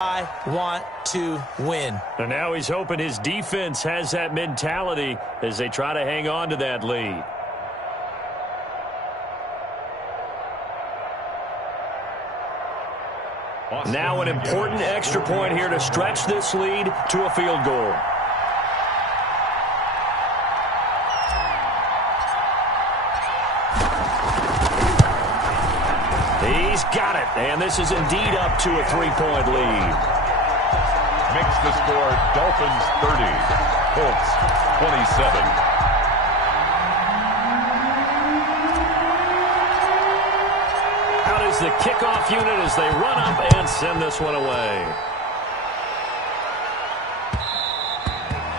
I want to win. And now he's hoping his defense has that mentality as they try to hang on to that lead. Now an important extra point here to stretch this lead to a field goal. He's got it, and this is indeed up to a three-point lead. Makes the score Dolphins 30, Colts 27. Out is the kickoff unit as they run up and send this one away.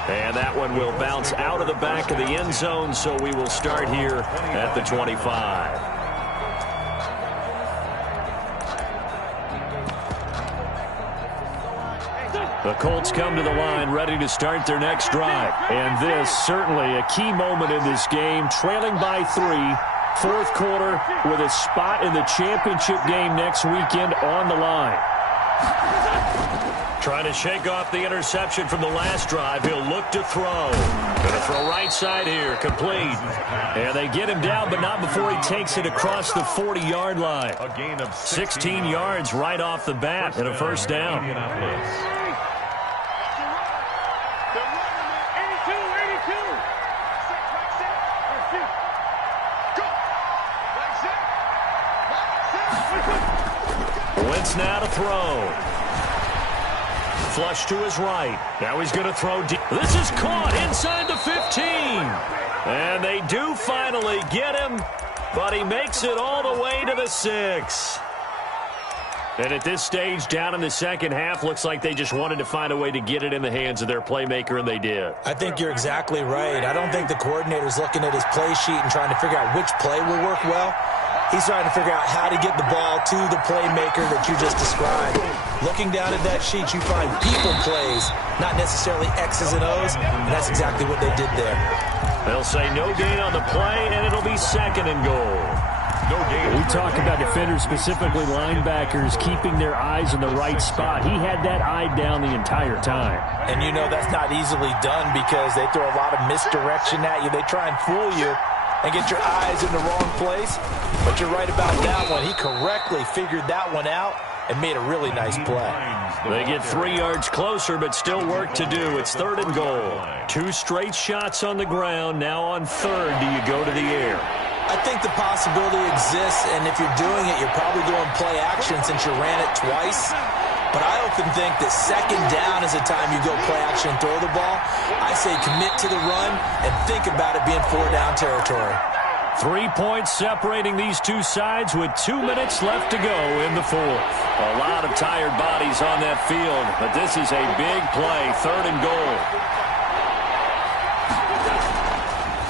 And that one will bounce out of the back of the end zone, so we will start here at the 25. The Colts come to the line ready to start their next drive. And this certainly a key moment in this game, trailing by 3, fourth quarter with a spot in the championship game next weekend on the line. Trying to shake off the interception from the last drive. He'll look to throw. Going to throw right side here, complete. And they get him down, but not before he takes it across the 40-yard line. A gain of 16 yards right off the bat and a first down. Wentz now to throw. Flush to his right. Now he's going to throw deep. This is caught inside the 15. And they do finally get him, but he makes it all the way to the 6. And at this stage, down in the second half, looks like they just wanted to find a way to get it in the hands of their playmaker, and they did. I think you're exactly right. I don't think the coordinator's looking at his play sheet and trying to figure out which play will work well. He's trying to figure out how to get the ball to the playmaker that you just described. Looking down at that sheet, you find people plays, not necessarily X's and O's, and that's exactly what they did there. They'll say no gain on the play, and it'll be second and goal. No gain. We talk about defenders, specifically linebackers, keeping their eyes in the right spot. He had that eye down the entire time. And you know that's not easily done because they throw a lot of misdirection at you. They try and fool you and get your eyes in the wrong place. But you're right about that one. He correctly figured that one out and made a really nice play. They get 3 yards closer, but still work to do. It's third and goal. 2 straight shots on the ground. Now on third, do you go to the air? I think the possibility exists, and if you're doing it, you're probably doing play action since you ran it twice. But I often think that second down is the time you go play action and throw the ball. I say commit to the run and think about it being 4-down territory. 3 points separating these two sides with 2 minutes left to go in the fourth. A lot of tired bodies on that field, but this is a big play, third and goal.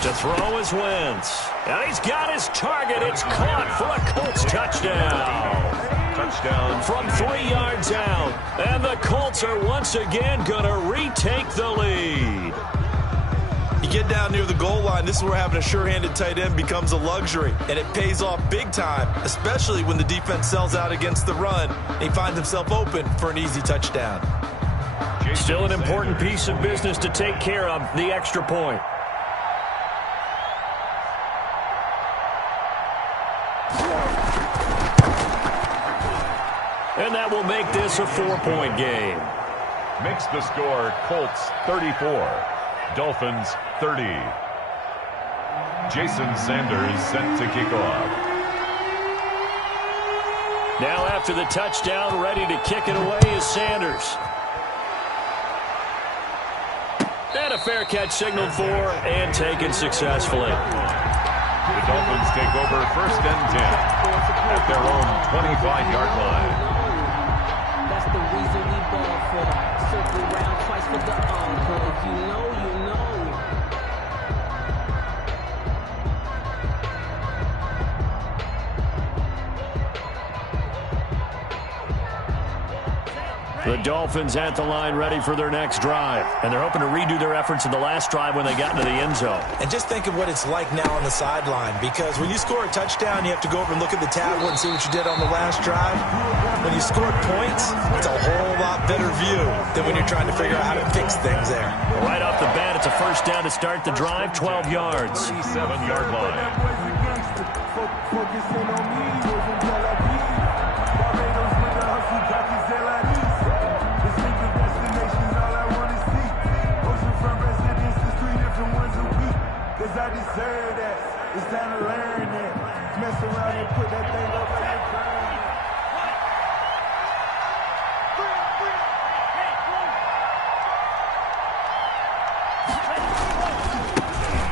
To throw is Wentz. And he's got his target. It's caught for a Colts touchdown. Touchdown. From 3 yards out. And the Colts are once again going to retake the lead. You get down near the goal line, this is where having a sure-handed tight end becomes a luxury. And it pays off big time, especially when the defense sells out against the run. And he finds himself open for an easy touchdown. Still an important piece of business to take care of, the extra point. And that will make this a 4-point game. Makes the score Colts 34, Dolphins 30. Jason Sanders sent to kick off. Now after the touchdown, ready to kick it away is Sanders. And a fair catch signaled for and taken successfully. The Dolphins take over first and 10 at their own 25-yard line. That's the reason we ball for. Circle round twice for the encore. If you know, you know. The Dolphins at the line ready for their next drive. And they're hoping to redo their efforts in the last drive when they got into the end zone. And just think of what it's like now on the sideline, because when you score a touchdown, you have to go over and look at the tablet and see what you did on the last drive. When you scored points, it's a whole lot better view than when you're trying to figure out how to fix things there. Right off the bat, it's a first down to start the drive, 12 yards. 37-yard line. I deserve that. It's time to learn that. Mess around and put that thing up like a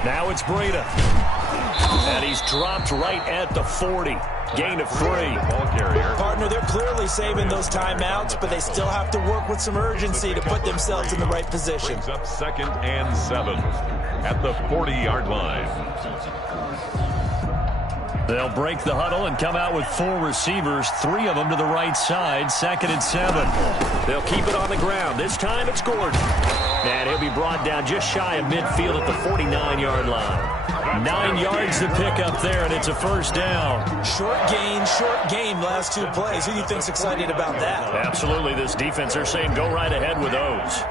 Now it's Breida. And he's dropped right at the 40. Gain of 3. Ball carrier. Partner, they're clearly saving those timeouts, but they still have to work with some urgency to put themselves in the right position. Brings up 2nd and 7 at the 40-yard line. They'll break the huddle and come out with 4 receivers, 3 of them to the right side, 2nd and 7. They'll keep it on the ground. This time it's Gordon. And he'll be brought down just shy of midfield at the 49-yard line. 9 yards to pick up there, and it's a first down. Short gain, last 2 plays. Who do you think's excited about that? Absolutely. This defense, they're saying go right ahead with those.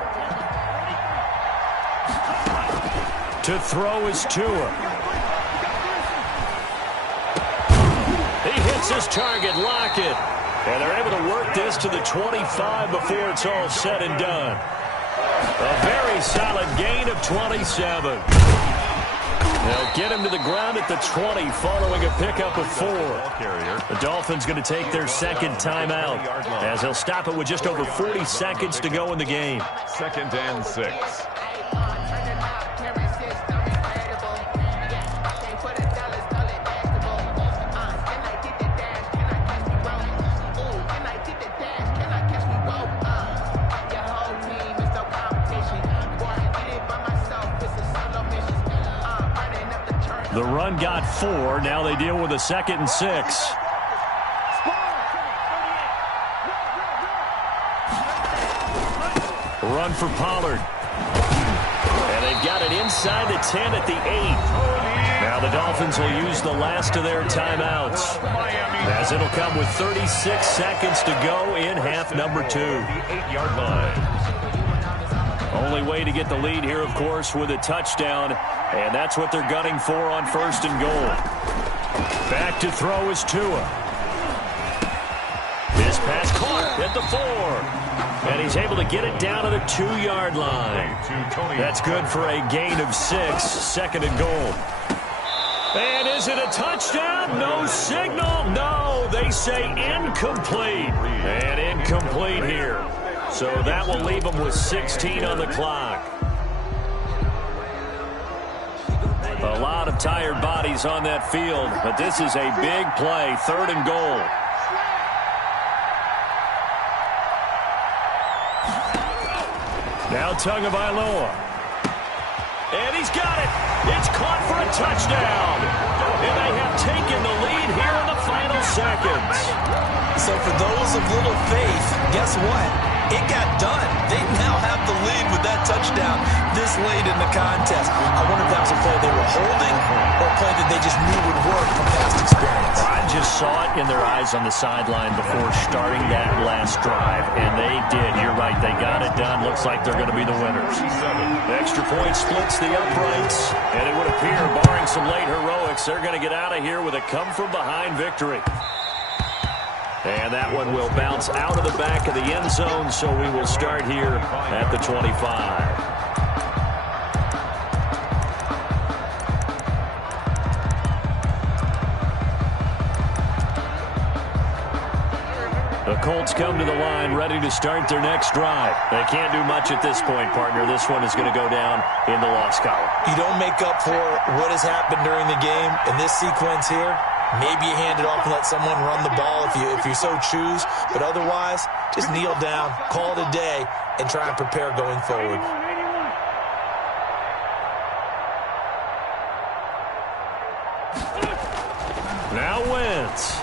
To throw is Tua. He hits his target, Lockett. And they're able to work this to the 25 before it's all said and done. A very solid gain of 27. They'll get him to the ground at the 20 following a pickup of 4. The Dolphins going to take their second timeout as they'll stop it with just over 40 seconds to go in the game. 2nd and 6. The run got 4. Now they deal with a 2nd and 6. Run for Pollard. And they've got it inside the 10 at the 8. Now the Dolphins will use the last of their timeouts, as it'll come with 36 seconds to go in half number 2. The 8-yard line. Only way to get the lead here, of course, with a touchdown, and that's what they're gunning for on 1st and goal. Back to throw is Tua. This pass caught at the 4. And he's able to get it down to the 2-yard line. That's good for a gain of 6, 2nd and goal. And is it a touchdown? No signal. No, they say incomplete. And incomplete here. So that will leave them with 16 on the clock. A lot of tired bodies on that field, but this is a big play, 3rd and goal. Now Tagovailoa. And he's got it. It's caught for a touchdown. And they have taken the lead here in the final seconds. So for those of little faith, guess what? It got done. They now have the lead with that touchdown this late in the contest. I wonder if that was a play they were holding or a play that they just knew would work from past experience. I just saw it in their eyes on the sideline before starting that last drive, and they did. You're right. They got it done. Looks like they're going to be the winners. Extra point splits the uprights, and it would appear, barring some late heroics, they're going to get out of here with a come-from-behind victory. And that one will bounce out of the back of the end zone, so we will start here at the 25. The Colts come to the line ready to start their next drive. They can't do much at this point, partner. This one is going to go down in the loss column. You don't make up for what has happened during the game in this sequence here. Maybe you hand it off and let someone run the ball if you so choose. But otherwise, just kneel down, call it a day, and try and prepare going forward. Now Wentz.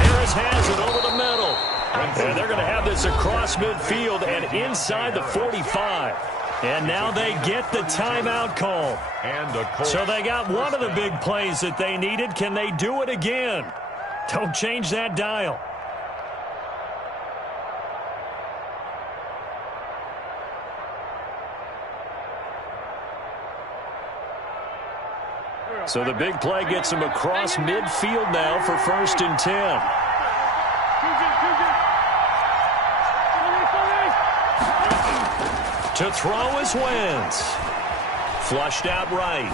Harris has it over the middle. And they're going to have this across midfield and inside the 45. And now they get the timeout call. So they got one of the big plays that they needed. Can they do it again? Don't change that dial. So the big play gets him across midfield now for 1st and 10. To throw is Wentz. Flushed out right.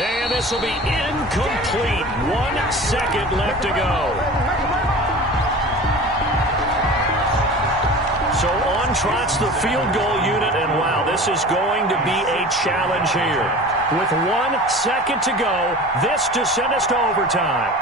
And this will be incomplete. 1 second left to go. So on trots the field goal unit, and wow, this is going to be a challenge here. With 1 second to go, this to send us to overtime.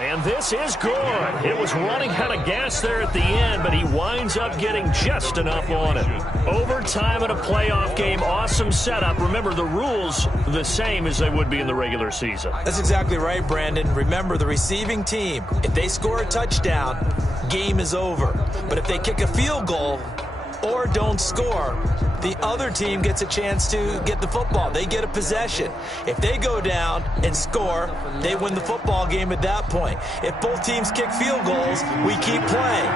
And this is good. It was running out of gas there at the end, but he winds up getting just enough on it. Overtime in a playoff game, awesome setup. Remember, the rules the same as they would be in the regular season. That's exactly right, Brandon. Remember, the receiving team, if they score a touchdown, game is over. But if they kick a field goal or don't score, the other team gets a chance to get the football. They get a possession. If they go down and score, they win the football game at that point. If both teams kick field goals, we keep playing.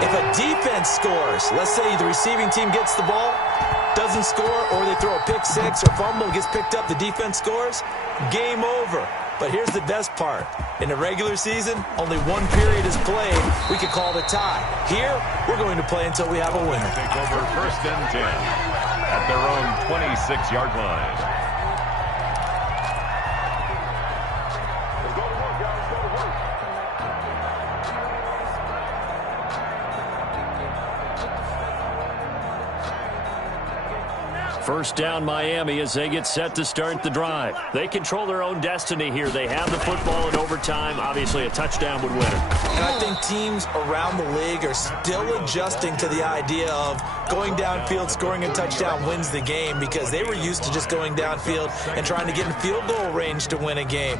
If a defense scores, let's say the receiving team gets the ball, doesn't score, or they throw a pick six or fumble, gets picked up, the defense scores, game over. But here's the best part. In the regular season, only 1 period is played. We could call it a tie. Here, we're going to play until we have a winner. Take over 1st and 10 at their own 26-yard line. First down Miami as they get set to start the drive. They control their own destiny here. They have the football in overtime. Obviously, a touchdown would win it. And I think teams around the league are still adjusting to the idea of going downfield, scoring a touchdown wins the game, because they were used to just going downfield and trying to get in field goal range to win a game.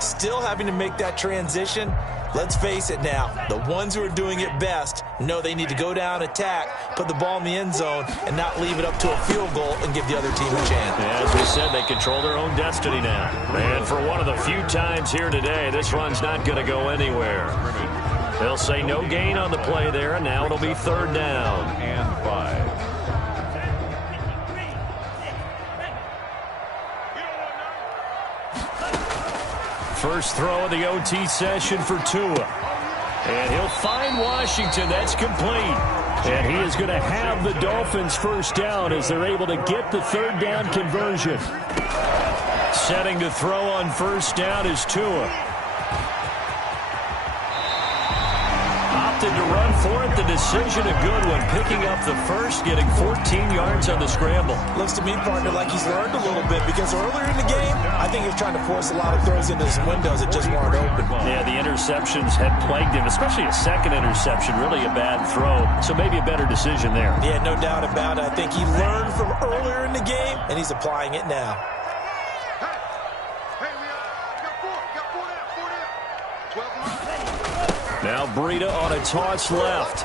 Still having to make that transition. Let's face it now, the ones who are doing it best know they need to go down, attack, put the ball in the end zone, and not leave it up to a field goal and give the other team a chance. As we said, they control their own destiny now. And for one of the few times here today, this run's not going to go anywhere. They'll say no gain on the play there, and now it'll be 3rd down. And 5. First throw of the OT session for Tua. And he'll find Washington. That's complete. And he is going to have the Dolphins first down as they're able to get the 3rd down conversion. Setting to throw on first down is Tua. Opted to run for it. The decision a good one. Picking up the first, getting 14 yards on the scramble. Looks to me, partner, like he's learned a little bit, because earlier in the game, I think he was trying to force a lot of throws into his windows that just weren't open. Yeah, the interceptions had plagued him, especially a second interception, really a bad throw. So maybe a better decision there. Yeah, no doubt about it. I think he learned from earlier in the game, and he's applying it now. Now Breida on a toss left.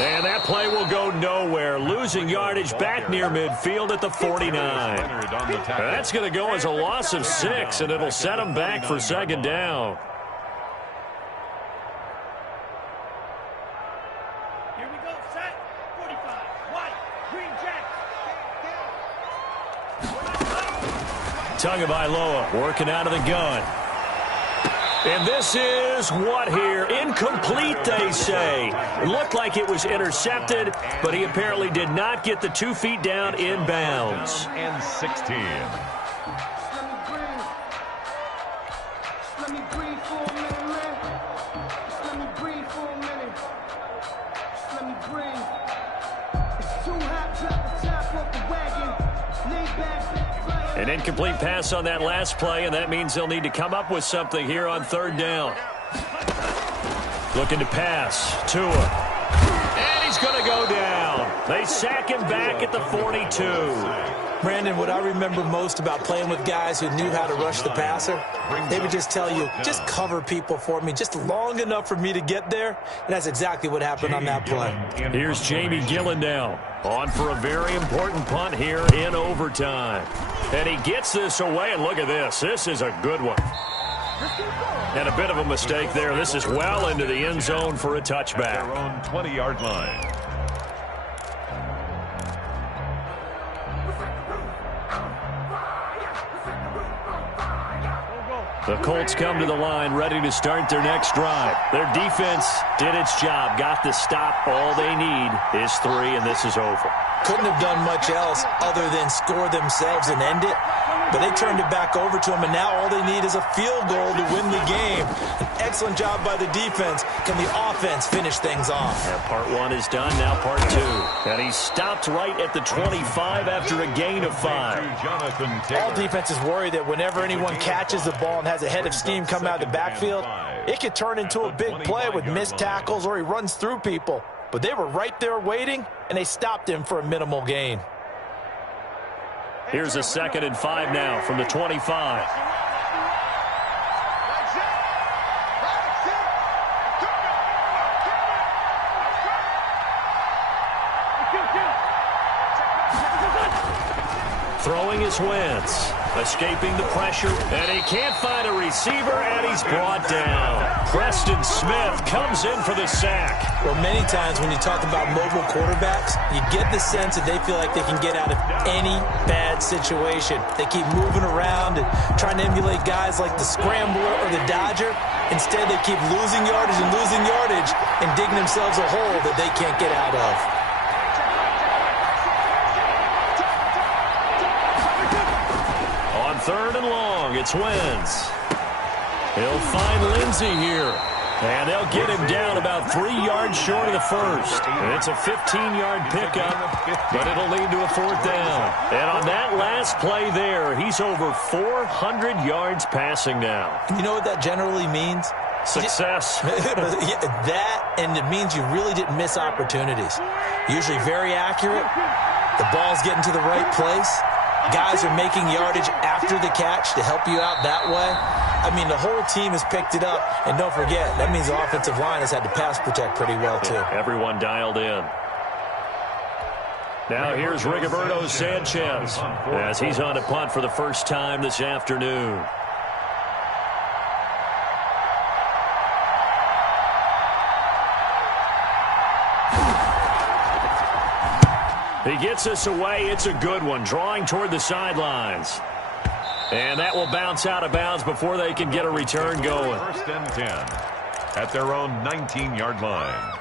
And that play will go nowhere. Losing yardage back near midfield at the 49. That's going to go as a loss of 6, and it'll set them back for 2nd down. Here we go, set, 45, white, green jacket. Tagovailoa working out of the gun. And this is what here? Incomplete, they say. It looked like it was intercepted, but he apparently did not get the 2 feet down in bounds. And 16. Let me breathe for a minute, man. Let me breathe for a minute. Let me breathe. It's too hot, drop the top off the wagon. Lay back. An incomplete pass on that last play, and that means they'll need to come up with something here on third down. Looking to pass. Tua. And he's going to go down. They sack him back at the 42. Brandon, what I remember most about playing with guys who knew how to rush the passer, they would just tell you, just cover people for me, just long enough for me to get there. And that's exactly what happened on that play. Here's Jamie Gillen now, on for a very important punt here in overtime. And he gets this away, and look at this. This is a good one. And a bit of a mistake there. This is well into the end zone for a touchback. At their own 20-yard line. The Colts come to the line ready to start their next drive. Their defense did its job, got the stop. All they need is 3, and this is over. Couldn't have done much else other than score themselves and end it. But they turned it back over to them, and now all they need is a field goal to win the game. An excellent job by the defense. Can the offense finish things off? And part 1 is done, now part 2. And he stopped right at the 25 after a gain of 5. All defenses worry that whenever anyone catches the ball and has a head of steam come out of the backfield, it could turn into a big play with missed tackles or he runs through people. But they were right there waiting, and they stopped him for a minimal gain. Here's a 2nd and 5 now from the 25. Throwing his Wentz, escaping the pressure, and he can't find a receiver, and he's brought down. Preston Smith comes in for the sack. Well, many times when you talk about mobile quarterbacks, you get the sense that they feel like they can get out of any bad situation. They keep moving around and trying to emulate guys like the Scrambler or the Dodger. Instead, they keep losing yardage and digging themselves a hole that they can't get out of. On 3rd and long, it's Wentz. He'll find Lindsey here. And they'll get him down about 3 yards short of the first. And it's a 15-yard pickup, but it'll lead to a 4th down. And on that last play there, he's over 400 yards passing now. You know what that generally means? Success. That, and it means you really didn't miss opportunities. Usually very accurate. The ball's getting to the right place. Guys are making yardage after the catch to help you out that way. I mean, the whole team has picked it up. And don't forget, that means the offensive line has had to pass protect pretty well, too. Everyone dialed in. Now here's Rigoberto Sanchez as he's on to punt for the first time this afternoon. He gets us away. It's a good one, drawing toward the sidelines. And that will bounce out of bounds before they can get a return going. 1st and 10 at their own 19-yard line.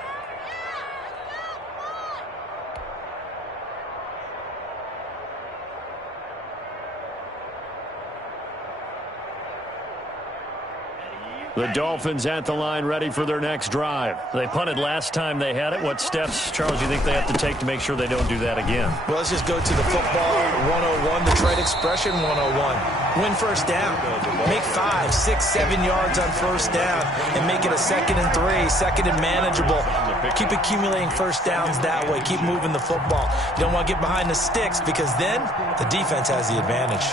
The Dolphins at the line ready for their next drive. They punted last time they had it. What steps, Charles, do you think they have to take to make sure they don't do that again? Well, let's just go to the football 101, the trade expression 101. Win first down. Make 5, 6, 7 yards on first down and make it a 2nd and 3, 2nd and manageable. Keep accumulating first downs that way. Keep moving the football. You don't want to get behind the sticks because then the defense has the advantage.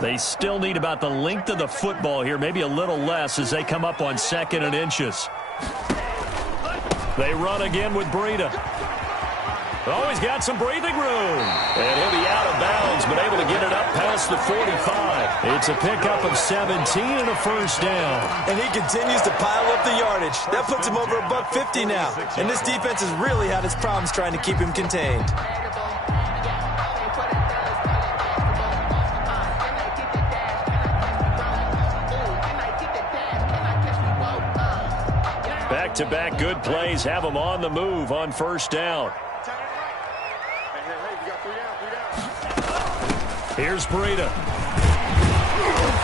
They still need about the length of the football here, maybe a little less as they come up on 2nd and inches. They run again with Breida. Oh, he's got some breathing room. And he'll be out of bounds, but able to get it up past the 45. It's a pickup of 17 and a first down. And he continues to pile up the yardage. That puts him over $150 now. And this defense has really had its problems trying to keep him contained. Back-to-back good plays have them on the move on first down. Here's Breida.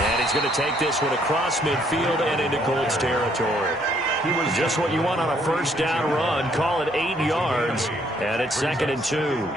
And he's going to take this one across midfield and into Colts territory. He was just what you want on a first down run. Call it 8 yards. And it's 2nd and 2.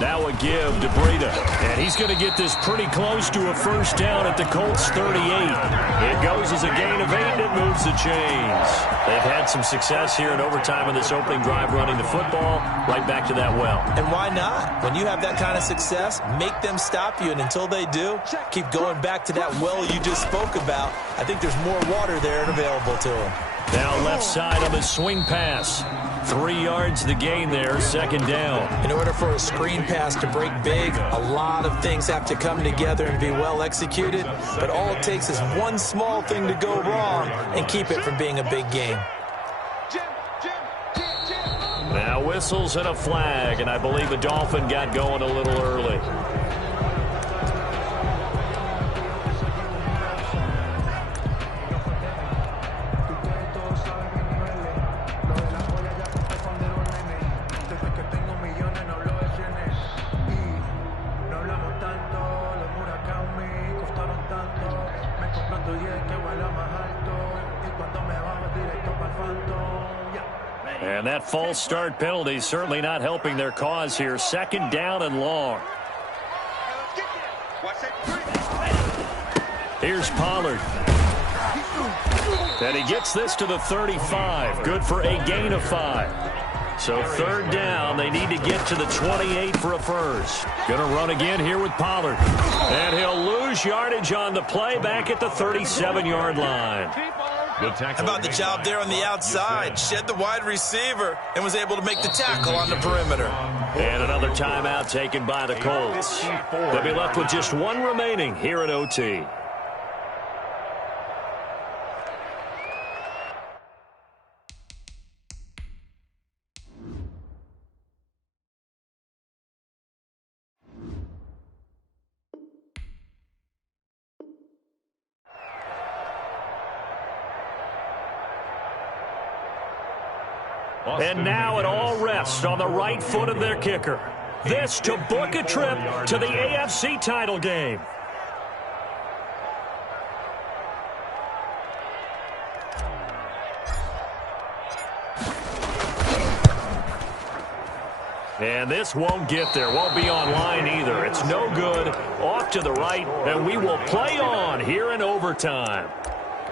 Now a give to Breida. And he's going to get this pretty close to a first down at the Colts 38. It goes as a gain of 8, and it moves the chains. They've had some success here in overtime in this opening drive running the football right back to that well. And why not? When you have that kind of success, make them stop you. And until they do, keep going back to that well you just spoke about. I think there's more water there and available to them. Now left side on the swing pass. 3 yards the gain there, 2nd down. In order for a screen pass to break big, a lot of things have to come together and be well executed. But all it takes is one small thing to go wrong and keep it from being a big game. Now whistles and a flag, and I believe a Dolphin got going a little early. And that false start penalty is certainly not helping their cause here. 2nd down and long. Here's Pollard. And he gets this to the 35. Good for a gain of 5. So 3rd down, they need to get to the 28 for a first. Gonna run again here with Pollard. And he'll lose yardage on the play back at the 37-yard line. How about the job there on the outside? Shed the wide receiver and was able to make the tackle on the perimeter. And another timeout taken by the Colts. They'll be left with just 1 remaining here at OT. And now it all rests on the right foot of their kicker. This to book a trip to the AFC title game. And this won't get there. Won't be online either. It's no good. Off to the right, and we will play on here in overtime.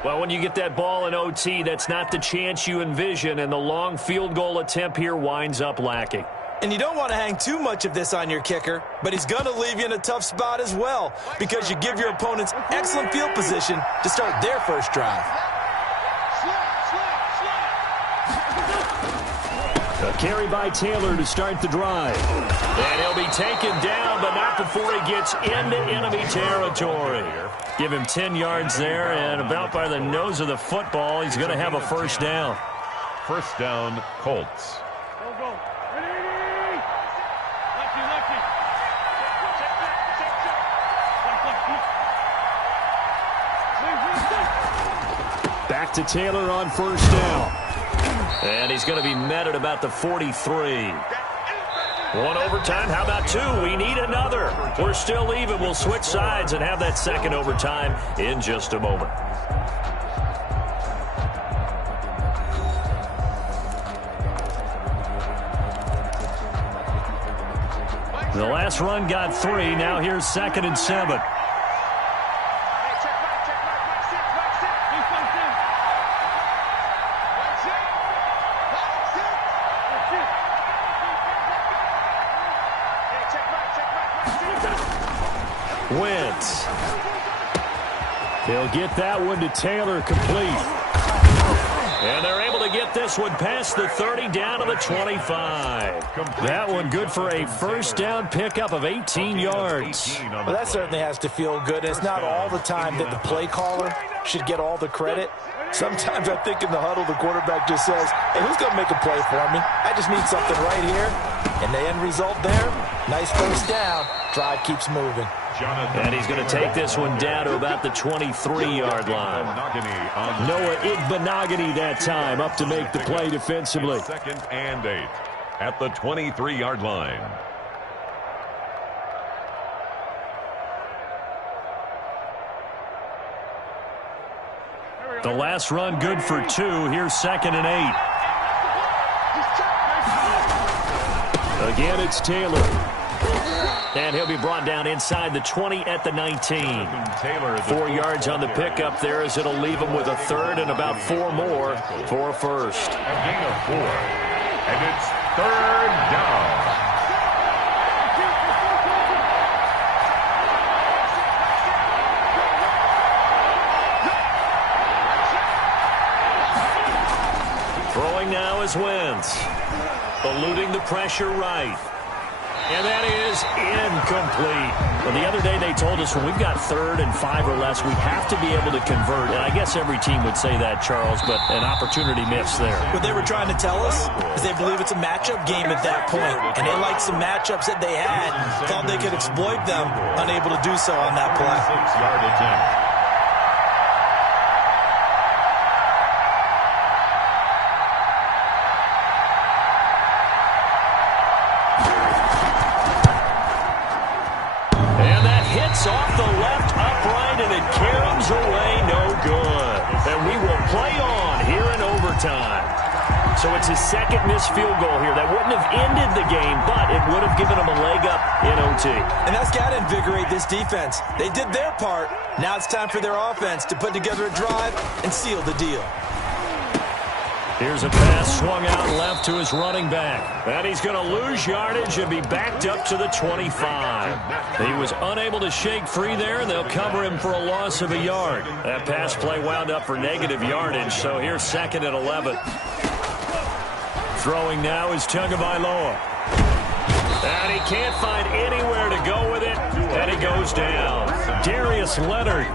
Well, when you get that ball in OT, that's not the chance you envision, and the long field goal attempt here winds up lacking. And you don't want to hang too much of this on your kicker, but he's going to leave you in a tough spot as well because you give your opponents excellent field position to start their first drive. A carry by Taylor to start the drive. And he'll be taken down, but not before he gets into enemy territory. Give him 10 yards there, and about by the nose of the football, he's going to have a first down. First down, Colts. Back to Taylor on first down. And he's going to be met at about the 43. 1 overtime. How about 2? We need another. We're still even. We'll switch sides and have that second overtime in just a moment. The last run got 3. Now here's 2nd and 7. Wentz. They'll get that one to Taylor complete. And they're able to get this one past the 30 down to the 25. That one good for a first down pickup of 18 yards. Well, that certainly has to feel good. It's not all the time that the play caller should get all the credit. Sometimes I think in the huddle the quarterback just says, hey, who's going to make a play for me? I just need something right here. And the end result there, nice first down. Drive keeps moving. And he's going to take this one down to about the 23-yard line. Noah Igbinoghene that time up to make the play defensively. 2nd and 8 at the 23-yard line. The last run good for 2. Here's 2nd and 8. Again, it's Taylor. And he'll be brought down inside the 20 at the 19. 4 yards on the pickup there as it'll leave him with a 3rd and about 4 more for a first. A gain of 4. And it's 3rd down. Throwing now is Wentz. Eluding the pressure right. And that is incomplete. Well, the other day they told us when we've got 3rd and 5 or less, we have to be able to convert. And I guess every team would say that, Charles, but an opportunity missed there. What they were trying to tell us is they believe it's a matchup game at that point. And they liked some matchups that they had, thought they could exploit them, unable to do so on that play. 6-yard attempt. Off the left upright, and it caroms away, no good. And we will play on here in overtime. So it's his 2nd missed field goal here. That wouldn't have ended the game, but it would have given him a leg up in OT. And that's got to invigorate this defense. They did their part. Now it's time for their offense to put together a drive and seal the deal. Here's a pass swung out left to his running back. And he's going to lose yardage and be backed up to the 25. He was unable to shake free there, and they'll cover him for a loss of a yard. That pass play wound up for negative yardage, so here's 2nd and 11. Throwing now is Tagovailoa. And he can't find anywhere to go with it, and he goes down. Darius Leonard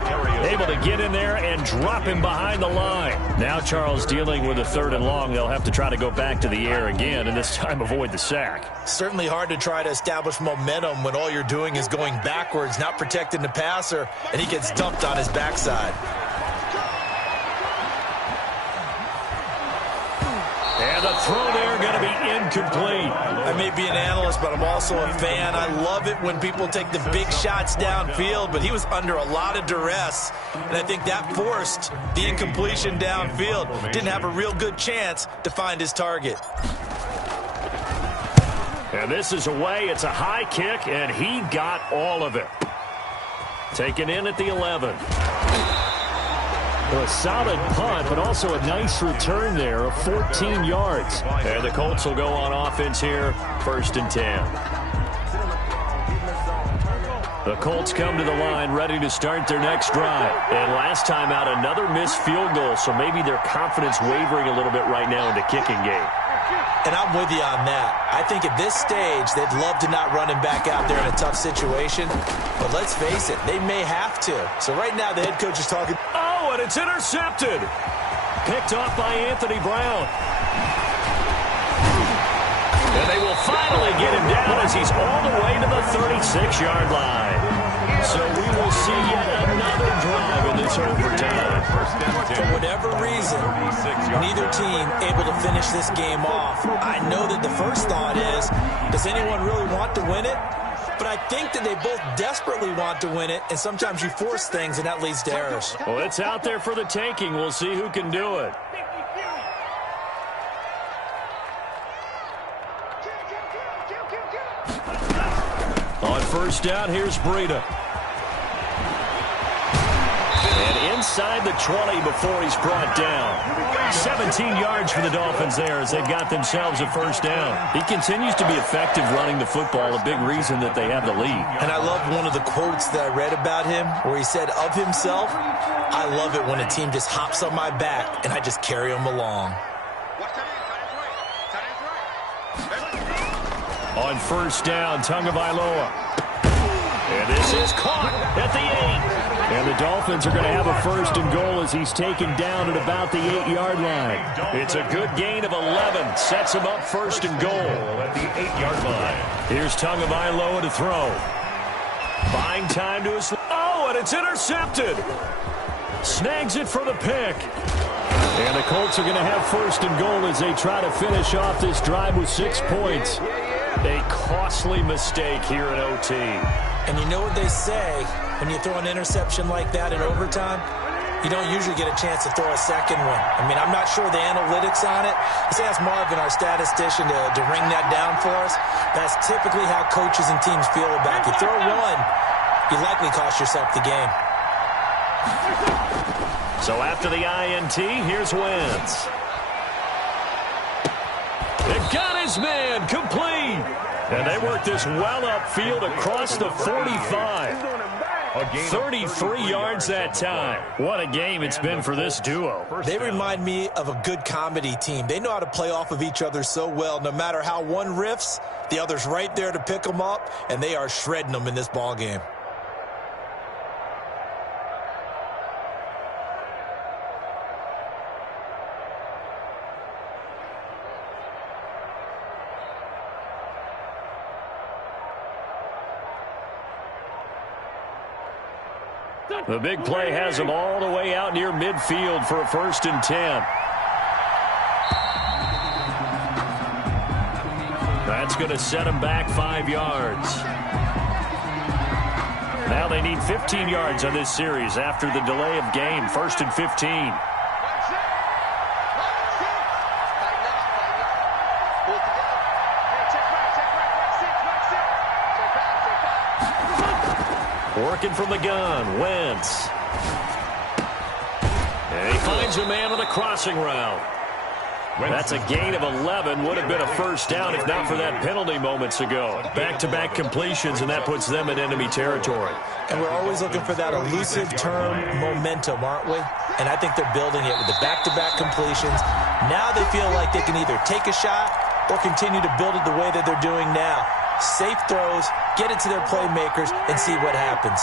able to get in there and drop him behind the line. Now Charles dealing with a 3rd and long. They'll have to try to go back to the air again, and this time avoid the sack. Certainly hard to try to establish momentum when all you're doing is going backwards, not protecting the passer, and he gets dumped on his backside. And the throw there going to be incomplete. I may be an analyst, but I'm also a fan. I love it when people take the big shots downfield, but he was under a lot of duress, and I think that forced the incompletion downfield. Didn't have a real good chance to find his target. And this is away. It's a high kick, and he got all of it. Taken in at the 11. A solid punt, but also a nice return there of 14 yards. And the Colts will go on offense here, 1st and 10. The Colts come to the line ready to start their next drive. And last time out, another missed field goal, so maybe their confidence wavering a little bit right now in the kicking game. And I'm with you on that. I think at this stage, they'd love to not run him back out there in a tough situation. But let's face it, they may have to. So right now, the head coach is talking. Oh, and it's intercepted. Picked off by Anthony Brown. And they will finally get him down as he's all the way to the 36-yard line. So we will see yet another drive in this overtime. For whatever reason, neither team able to finish this game off. I know that the first thought is, does anyone really want to win it? But I think that they both desperately want to win it, and sometimes you force things, and that leads to errors. Well, it's out there for the taking. We'll see who can do it. On 1st down, here's Breida. And inside the 20 before he's brought down. 17 yards for the Dolphins there as they've got themselves a 1st down. He continues to be effective running the football, a big reason that they have the lead. And I love one of the quotes that I read about him where he said of himself, I love it when a team just hops on my back and I just carry them along. On 1st down, Tagovailoa. And this is caught at the 8. And the Dolphins are going to have a 1st and goal as he's taken down at about the 8-yard line. It's a good gain of 11. Sets him up 1st and goal at the 8-yard line. Here's Tagovailoa to throw. Buying time to his... Oh, and it's intercepted. Snags it for the pick. And the Colts are going to have 1st and goal as they try to finish off this drive with 6 points. A costly mistake here in OT. And you know what they say when you throw an interception like that in overtime? you don't usually get a chance to throw a second one. I mean, I'm not sure the analytics on it. Let's ask Marvin, our statistician, to ring that down for us. That's typically how coaches and teams feel about it. You throw one, you likely cost yourself the game. So after the INT, here's Wentz. It got his man complete. And they worked this well upfield across the 45. 33 yards that time. What a game it's been for this duo. They remind me of a good comedy team. They know how to play off of each other so well. No matter how one riffs, the other's right there to pick them up, and they are shredding them in this ball game. The big play has them all the way out near midfield for a 1st and 10. That's going to set them back 5 yards. Now they need 15 yards on this series after the delay of game. 1st and 15. Working from the gun, Wentz. And he finds a man on the crossing route. That's a gain of 11. Would have been a 1st down if not for that penalty moments ago. Back-to-back completions, and that puts them in enemy territory. And we're always looking for that elusive term momentum, aren't we? And I think they're building it with the back-to-back completions. Now they feel like they can either take a shot or continue to build it the way that they're doing now. Safe throws, get it to their playmakers, and see what happens.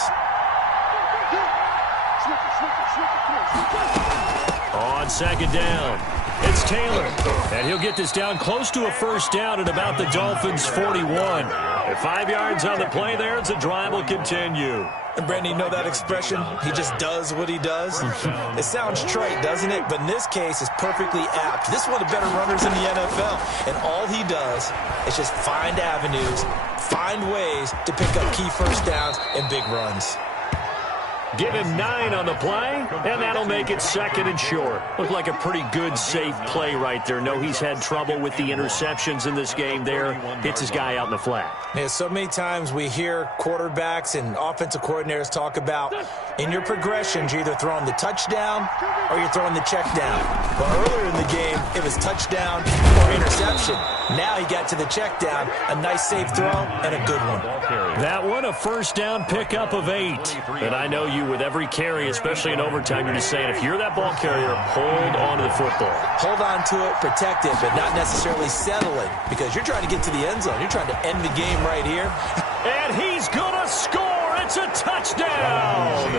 On 2nd down, it's Taylor. And he'll get this down close to a 1st down at about the Dolphins' 41. At 5 yards on the play there, the drive will continue. And Brandon, you know that expression? He just does what he does. It sounds trite, doesn't it? But in this case, it's perfectly apt. This is one of the better runners in the NFL. And all he does is just find avenues, find ways to pick up key 1st downs and big runs. Give him 9 on the play, and that'll make it 2nd and short. Looked like a pretty good, safe play right there. No, he's had trouble with the interceptions in this game there. Hits his guy out in the flat. Yeah, so many times we hear quarterbacks and offensive coordinators talk about in your progressions, you're either throwing the touchdown or you're throwing the check down. But earlier in the game, it was touchdown or interception. Now he got to the check down, a nice safe throw, and a good one. That one, a 1st down pickup of 8. And I know you with every carry, especially in overtime, you're just saying if you're that ball carrier, hold on to the football. Hold on to it, protect it, but not necessarily settle it because you're trying to get to the end zone. You're trying to end the game right here. And he's going to score. It's a touchdown.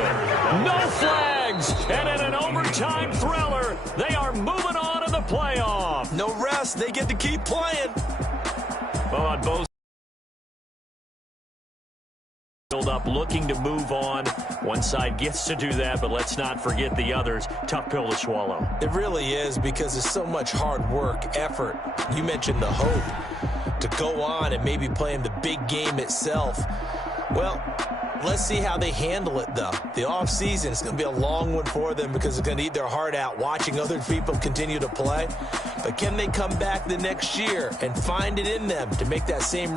No flags. And in an overtime thriller, they are moving on to the playoff. No rest. They get to keep playing. Well, on both up, looking to move on. One side gets to do that, but let's not forget the others. Tough pill to swallow. It really is because there's so much hard work, effort. You mentioned the hope to go on and maybe play in the big game itself. Well, let's see how they handle it, though. The offseason is going to be a long one for them because it's going to eat their heart out watching other people continue to play. But can they come back the next year and find it in them to make that same run?